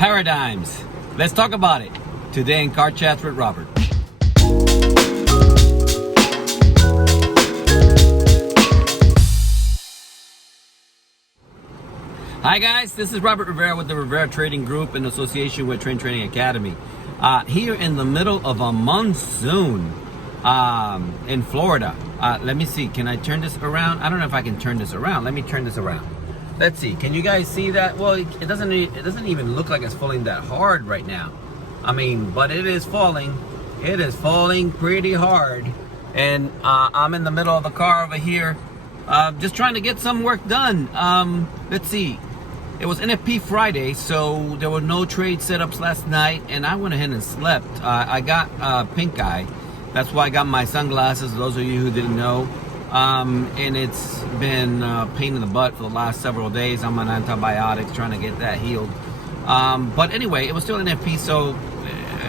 Paradigms. Let's talk about it today in Car Chats with Robert. Hi guys, this is Robert Rivera with the Rivera Trading Group in association with Trading Academy. Here in the middle of a monsoon in Florida. Let me see, can I turn this around? I don't know if I can turn this around. Let me turn this around. Let's see, can you guys see that? Well, it doesn't even look like it's falling that hard right now. I mean, but it is falling. It is falling pretty hard. And I'm in the middle of the car over here, just trying to get some work done. Let's see. It was NFP Friday, so there were no trade setups last night, and I went ahead and slept. I got pink eye. That's why I got my sunglasses, those of you who didn't know. And it's been a pain in the butt for the last several days. I'm on antibiotics trying to get that healed. But anyway, it was still NFP, so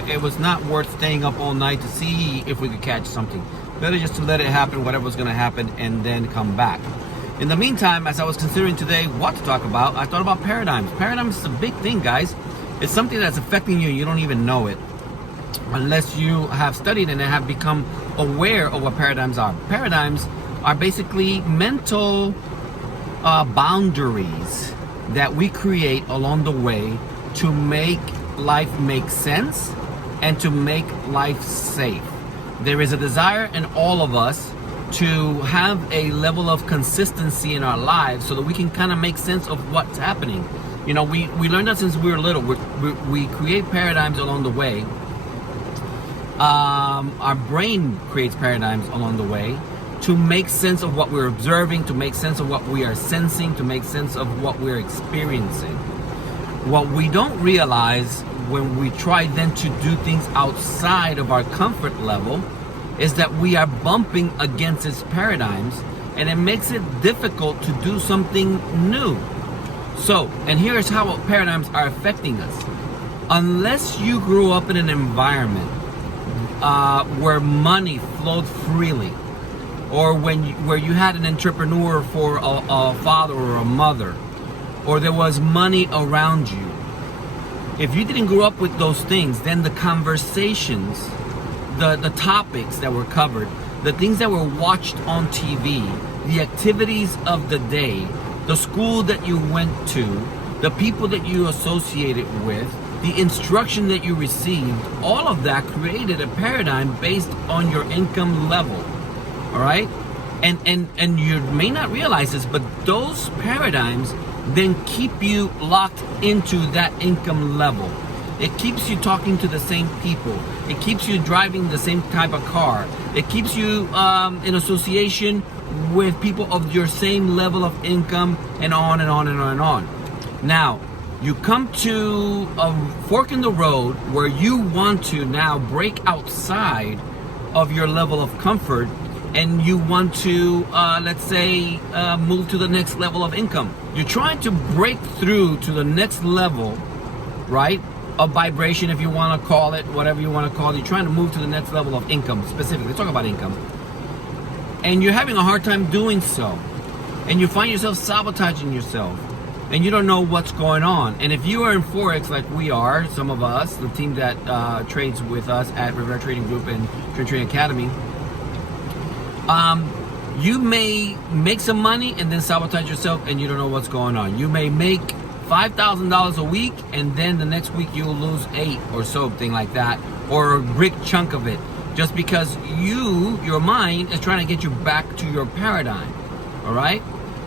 it was not worth staying up all night to see if we could catch something. Better just to let it happen, whatever was going to happen, and then come back. In the meantime, as I was considering today what to talk about, I thought about paradigms. Paradigms is a big thing, guys. It's something that's affecting you. You don't even know it unless you have studied and have become aware of what paradigms are. Paradigms are basically mental boundaries that we create along the way to make life make sense and to make life safe. There is a desire in all of us to have a level of consistency in our lives so that we can kind of make sense of what's happening. You know, we learned that since we were little. We create paradigms along the way. Our brain creates paradigms along the way to make sense of what we're observing, to make sense of what we are sensing, to make sense of what we're experiencing. What we don't realize when we try then to do things outside of our comfort level is that we are bumping against its paradigms, and it makes it difficult to do something new. So, and here's how paradigms are affecting us. Unless you grew up in an environment where money flowed freely, or where you had an entrepreneur for a father or a mother, or there was money around you. If you didn't grow up with those things, then the conversations, the topics that were covered, the things that were watched on TV, the activities of the day, the school that you went to, the people that you associated with, the instruction that you received, all of that created a paradigm based on your income level. All right? And you may not realize this, but those paradigms then keep you locked into that income level. It keeps you talking to the same people. It keeps you driving the same type of car. It keeps you in association with people of your same level of income, and on and on and on and on. Now, you come to a fork in the road where you want to now break outside of your level of comfort, and you want to, let's say, move to the next level of income. You're trying to break through to the next level, right, of vibration, if you want to call it, whatever you want to call it. You're trying to move to the next level of income, specifically. Let's talk about income. And you're having a hard time doing so. And you find yourself sabotaging yourself. And you don't know what's going on. And if you are in Forex like we are, some of us, the team that trades with us at Rivera Trading Group and Trading Academy, you may make some money and then sabotage yourself, and you don't know what's going on. You may make $5,000 a week, and then the next week you'll lose 8 or something like that, or a big chunk of it, just because your mind is trying to get you back to your paradigm. All right?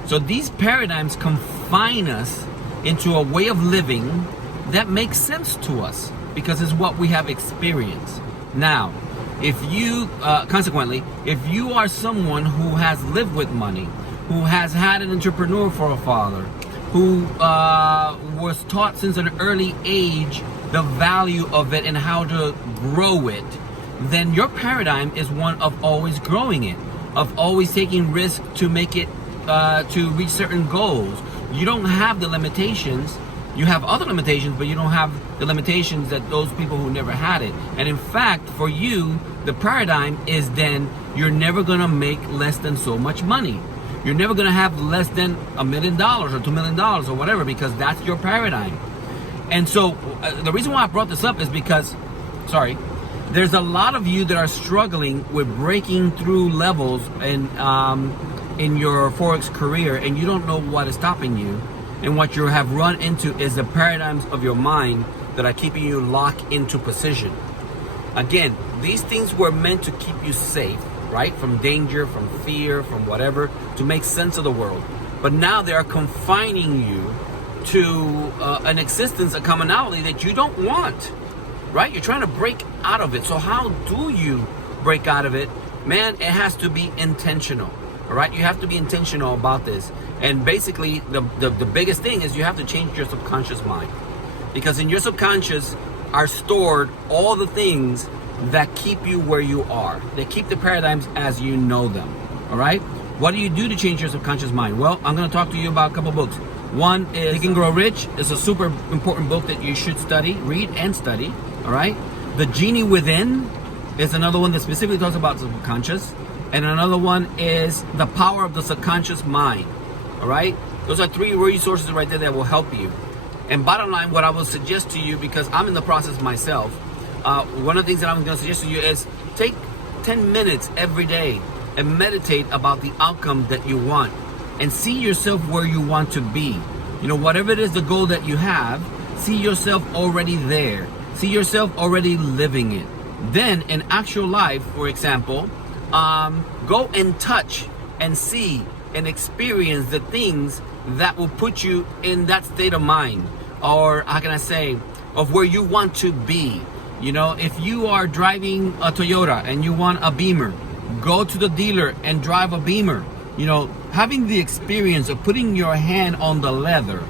So these paradigms confine us into a way of living that makes sense to us because it's what we have experienced. Now, if you, consequently, if you are someone who has lived with money, who has had an entrepreneur for a father, who was taught since an early age the value of it and how to grow it, then your paradigm is one of always growing it, of always taking risk to make it, to reach certain goals. You don't have the limitations. You have other limitations, but you don't have the limitations that those people who never had it. And in fact, for you, the paradigm is then you're never gonna make less than so much money. You're never gonna have less than $1 million or $2 million or whatever, because that's your paradigm. And so the reason why I brought this up is because, there's a lot of you that are struggling with breaking through levels in your Forex career, and you don't know what is stopping you. And what you have run into is the paradigms of your mind that are keeping you locked into position. Again, these things were meant to keep you safe, right? From danger, from fear, from whatever, to make sense of the world. But now they are confining you to an existence, a commonality that you don't want, right? You're trying to break out of it. So how do you break out of it? Man, it has to be intentional, all right? You have to be intentional about this. And basically, the biggest thing is you have to change your subconscious mind. Because in your subconscious are stored all the things that keep you where you are. They keep the paradigms as you know them, all right? What do you do to change your subconscious mind? Well, I'm going to talk to you about a couple books. One is Think and Grow Rich. It's a super important book that you should read and study, all right? The Genie Within is another one that specifically talks about the subconscious. And another one is The Power of the Subconscious Mind, all right? Those are 3 resources right there that will help you. And bottom line, what I will suggest to you, because I'm in the process myself, one of the things that I'm going to suggest to you is take 10 minutes every day and meditate about the outcome that you want and see yourself where you want to be. You know, whatever it is, the goal that you have, see yourself already there. See yourself already living it. Then in actual life, for example, go and touch and see and experience the things that will put you in that state of mind, or how can I say, of where you want to be. You know, if you are driving a Toyota and you want a Beamer, go to the dealer and drive a Beamer. You know, having the experience of putting your hand on the leather,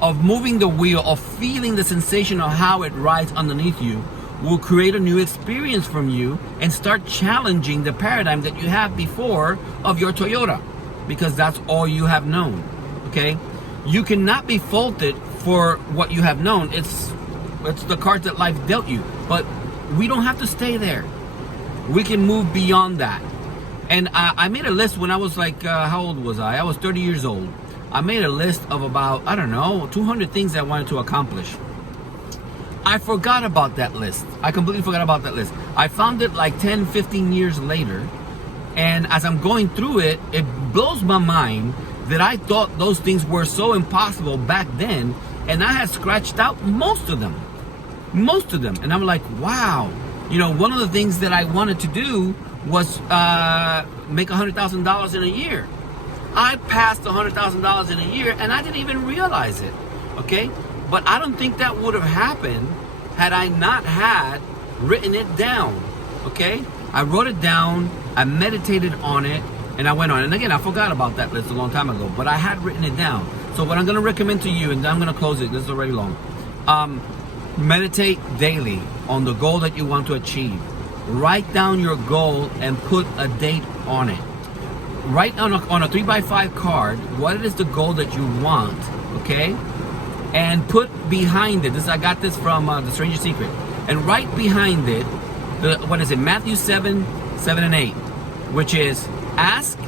of moving the wheel, of feeling the sensation of how it rides underneath you, will create a new experience from you and start challenging the paradigm that you have before of your Toyota, because that's all you have known. Okay, you cannot be faulted for what you have known. It's the cards that life dealt you, but we don't have to stay there. We can move beyond that. And I made a list when I was like, how old was I? I was 30 years old. I made a list of about, I don't know, 200 things I wanted to accomplish. I forgot about that list. I completely forgot about that list. I found it like 10, 15 years later. And as I'm going through it, it blows my mind that I thought those things were so impossible back then, and I had scratched out most of them. And I'm like, wow. You know, one of the things that I wanted to do was make $100,000 in a year. I passed $100,000 in a year, and I didn't even realize it, okay? But I don't think that would have happened had I not had written it down, okay? I wrote it down, I meditated on it, and I went on. And again, I forgot about that list a long time ago, but I had written it down. So what I'm going to recommend to you, and I'm going to close it, this is already long. Meditate daily on the goal that you want to achieve. Write down your goal and put a date on it. Write on a 3x5 card what is the goal that you want, okay? And put behind it, I got this from The Stranger Secret, and right behind it, Matthew 7:7-8, which is, ask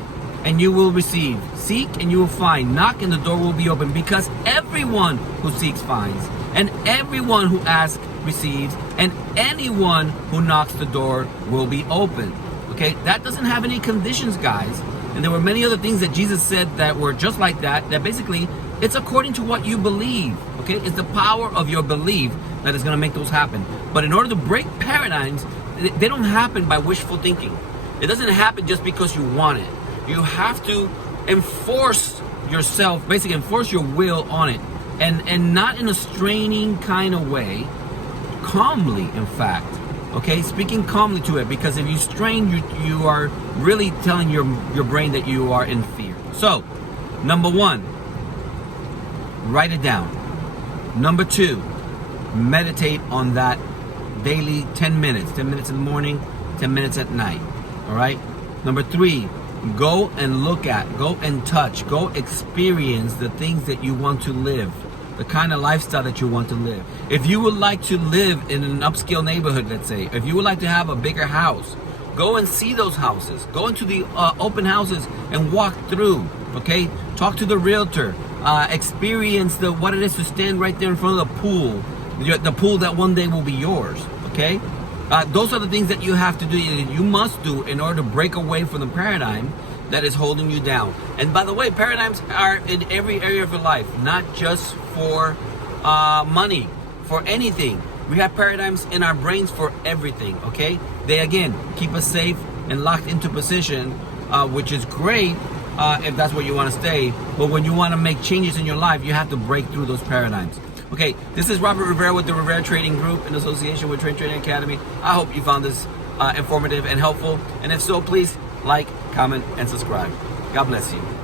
and you will receive, seek and you will find, knock and the door will be open, because everyone who seeks finds, and everyone who asks receives, and anyone who knocks the door will be open. Okay, that doesn't have any conditions, guys. And there were many other things that Jesus said that were just like that, that basically it's according to what you believe. Okay, it's the power of your belief that is going to make those happen. But in order to break paradigms, they don't happen by wishful thinking. It doesn't happen just because you want it. You have to enforce yourself, basically enforce your will on it, and not in a straining kind of way, calmly, in fact. Okay, speaking calmly to it, because if you strain, you are really telling your brain that you are in fear. So, number 1, write it down. Number 2, meditate on that daily 10 minutes. 10 minutes in the morning, 10 minutes at night. All right? Number 3, go and look at, go and touch, go experience the things that you want to live. The kind of lifestyle that you want to live. If you would like to live in an upscale neighborhood, let's say, if you would like to have a bigger house, go and see those houses. Go into the open houses and walk through, okay? Talk to the realtor. experience what it is to stand right there in front of the pool, the pool that one day will be yours. Okay, those are the things that you have to do. You must do in order to break away from the paradigm that is holding you down. And by the way, paradigms are in every area of your life, not just for money, for anything. We have paradigms in our brains for everything. Okay, they again keep us safe and locked into position, which is great if that's where you want to stay. But when you want to make changes in your life, you have to break through those paradigms. Okay, this is Robert Rivera with the Rivera Trading Group in association with Trade Trading Academy. I hope you found this informative and helpful. And if so, please like, comment, and subscribe. God bless you.